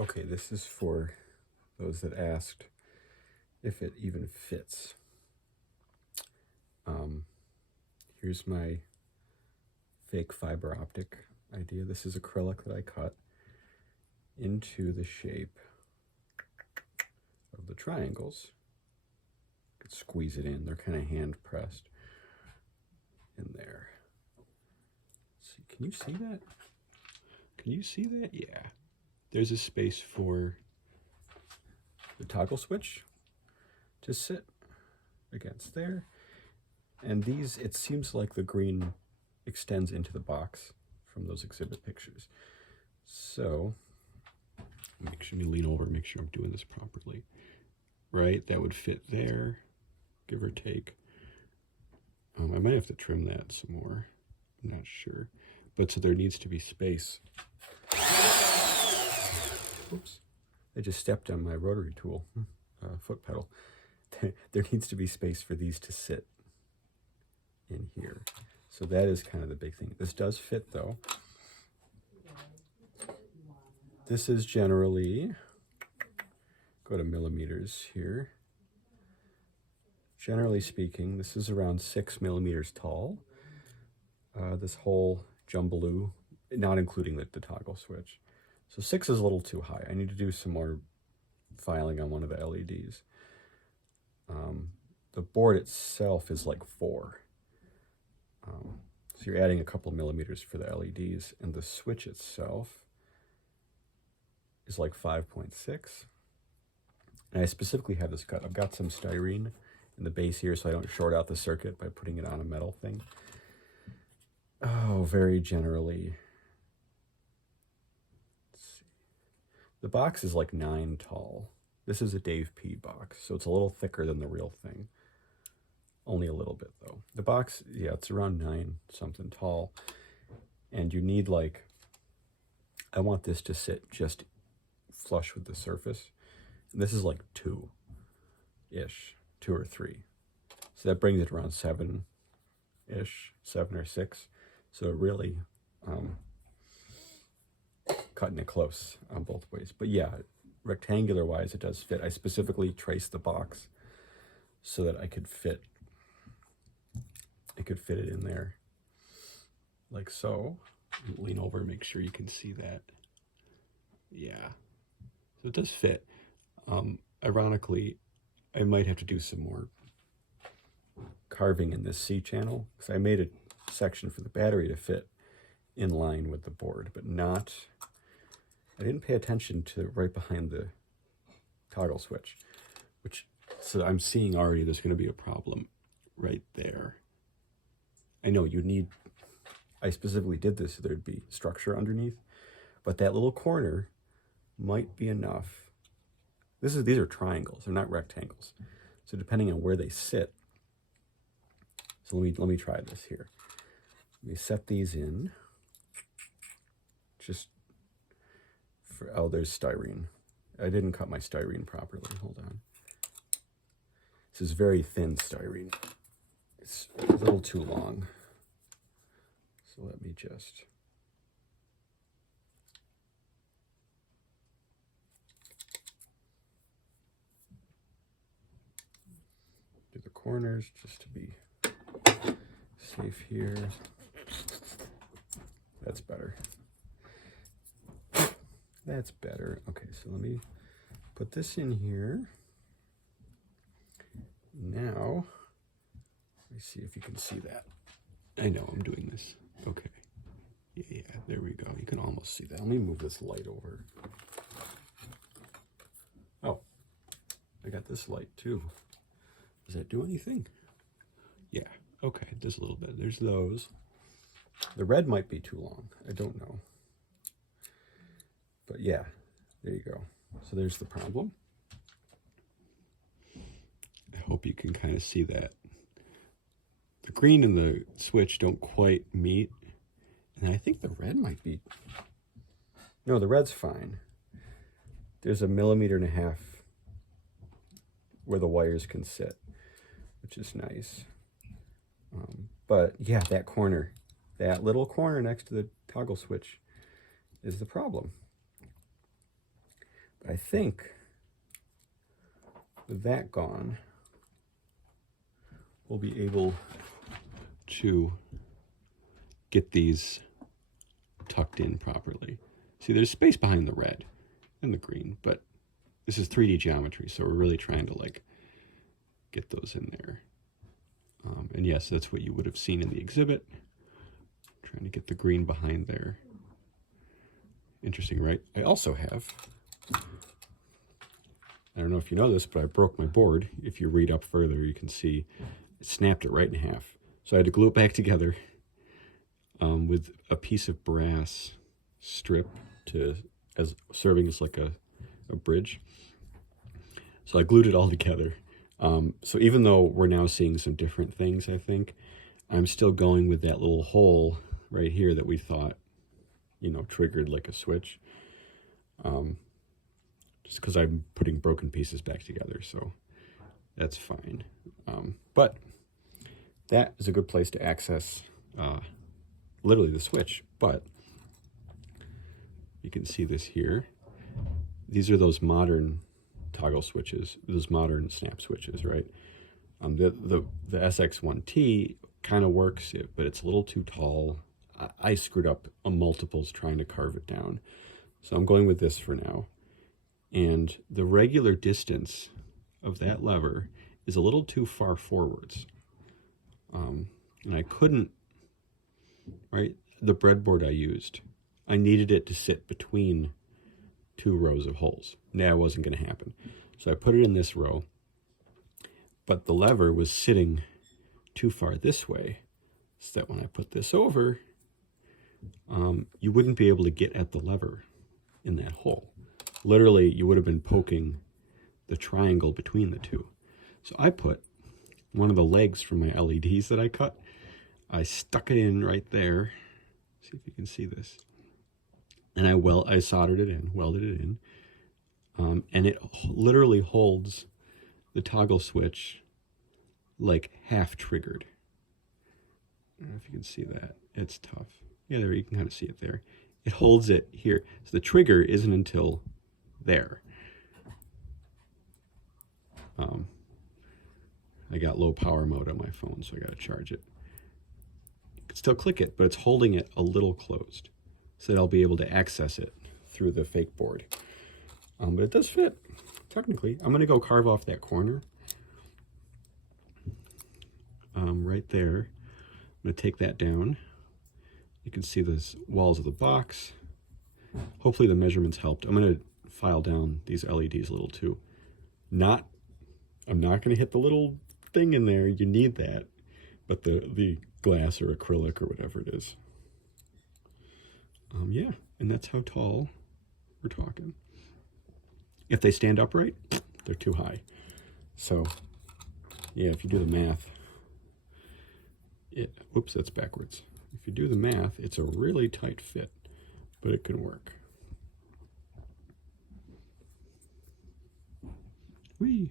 Okay, this is for those that asked if it even fits. Here's my fake fiber optic idea. This is acrylic that I cut into the shape of the triangles. You could squeeze it in. They're kind of hand pressed in there. Let's see, can you see that? Can you see that? Yeah. There's a space for the toggle switch to sit against there. And these, it seems like the green extends into the box from those exhibit pictures. So, make sure you lean over, make sure I'm doing this properly. Right, that would fit there, give or take. I might have to trim that some more, I'm not sure. But so there needs to be space. Oops, I just stepped on my rotary tool, foot pedal. There needs to be space for these to sit in here. So that is kind of the big thing. This does fit though. This is generally, go to millimeters here. Generally speaking, this is around 6 millimeters tall. This whole jumbaloo, not including the toggle switch. So 6 is a little too high. I need to do some more filing on one of the LEDs. The board itself is like 4. So you're adding a couple millimeters for the LEDs, and the switch itself is like 5.6. And I specifically have this cut. I've got some styrene in the base here so I don't short out the circuit by putting it on a metal thing. Oh, very generally. Let's see. The box is like 9 tall. This is a Dave P box, so it's a little thicker than the real thing. Only a little bit though. The box, yeah, it's around 9 something tall. And you need like, I want this to sit just flush with the surface. And this is like 2-ish, 2 or 3. So that brings it around 7-ish, 7 or 6. So really cutting it close on both ways. But yeah, rectangular wise, it does fit. I specifically traced the box so that I could fit it in there like so. Lean over, make sure you can see that. Yeah, so it does fit. Ironically, I might have to do some more carving in this C channel because I made a section for the battery to fit in line with the board, but not, I didn't pay attention to right behind the toggle switch, which, so I'm seeing already there's going to be a problem right there. I know you need, I specifically did this so there'd be structure underneath, but that little corner might be enough. These are triangles, they're not rectangles. So depending on where they sit, so let me try this here. Let me set these in. Just for, oh, there's styrene. I didn't cut my styrene properly, hold on. This is very thin styrene. It's a little too long. So let me just, do the corners just to be safe here. That's better. That's better. Okay, so let me put this in here. Now, let me see if you can see that. I know I'm doing this. Okay. Yeah, there we go. You can almost see that. Let me move this light over. Oh, I got this light too. Does that do anything? Yeah, okay, it does a little bit. There's those. The red might be too long. I don't know. But yeah, there you go. So there's the problem. I hope you can kind of see that. The green and the switch don't quite meet. And I think the red might be, no, the red's fine. There's 1.5 millimeters where the wires can sit, which is nice. But yeah, that corner, that little corner next to the toggle switch is the problem. I think with that gone, we'll be able to get these tucked in properly. See, there's space behind the red and the green, but this is 3D geometry, so we're really trying to like get those in there. And yes, that's what you would have seen in the exhibit. Trying to get the green behind there. Interesting, right? I also have, I don't know if you know this, but I broke my board. If you read up further, you can see it snapped it right in half. So I had to glue it back together with a piece of brass strip as serving as like a bridge. So I glued it all together. So even though we're now seeing some different things, I think, I'm still going with that little hole right here that we thought, you know, triggered like a switch. Just because I'm putting broken pieces back together, so that's fine. But that is a good place to access literally the switch. But you can see this here. These are those modern toggle switches, those modern snap switches, right? The SX1T kind of works, but it's a little too tall. I screwed up multiples trying to carve it down. So I'm going with this for now. And the regular distance of that lever is a little too far forwards. And I couldn't, right? The breadboard I used, I needed it to sit between 2 rows of holes. Now it wasn't going to happen. So I put it in this row, but the lever was sitting too far this way, so that when I put this over, you wouldn't be able to get at the lever in that hole. Literally, you would have been poking the triangle between the two. So I put one of the legs from my LEDs that I cut, I stuck it in right there. See if you can see this. And I soldered it in, welded it in, and it literally holds the toggle switch like half triggered. I don't know if you can see that. It's tough. Yeah, there, you can kind of see it there. It holds it here. So the trigger isn't until there. I got low power mode on my phone, so I got to charge it. You can still click it, but it's holding it a little closed, so that I'll be able to access it through the fake board. But it does fit, technically. I'm going to go carve off that corner right there. I'm going to take that down. You can see the walls of the box. Hopefully the measurements helped. I'm going to file down these LEDs a little too. I'm not going to hit the little thing in there. You need that. But the glass or acrylic or whatever it is. Yeah, and that's how tall we're talking. If they stand upright, they're too high. So, yeah, if you do the math, whoops, that's backwards. If you do the math, it's a really tight fit, but it can work. Whee!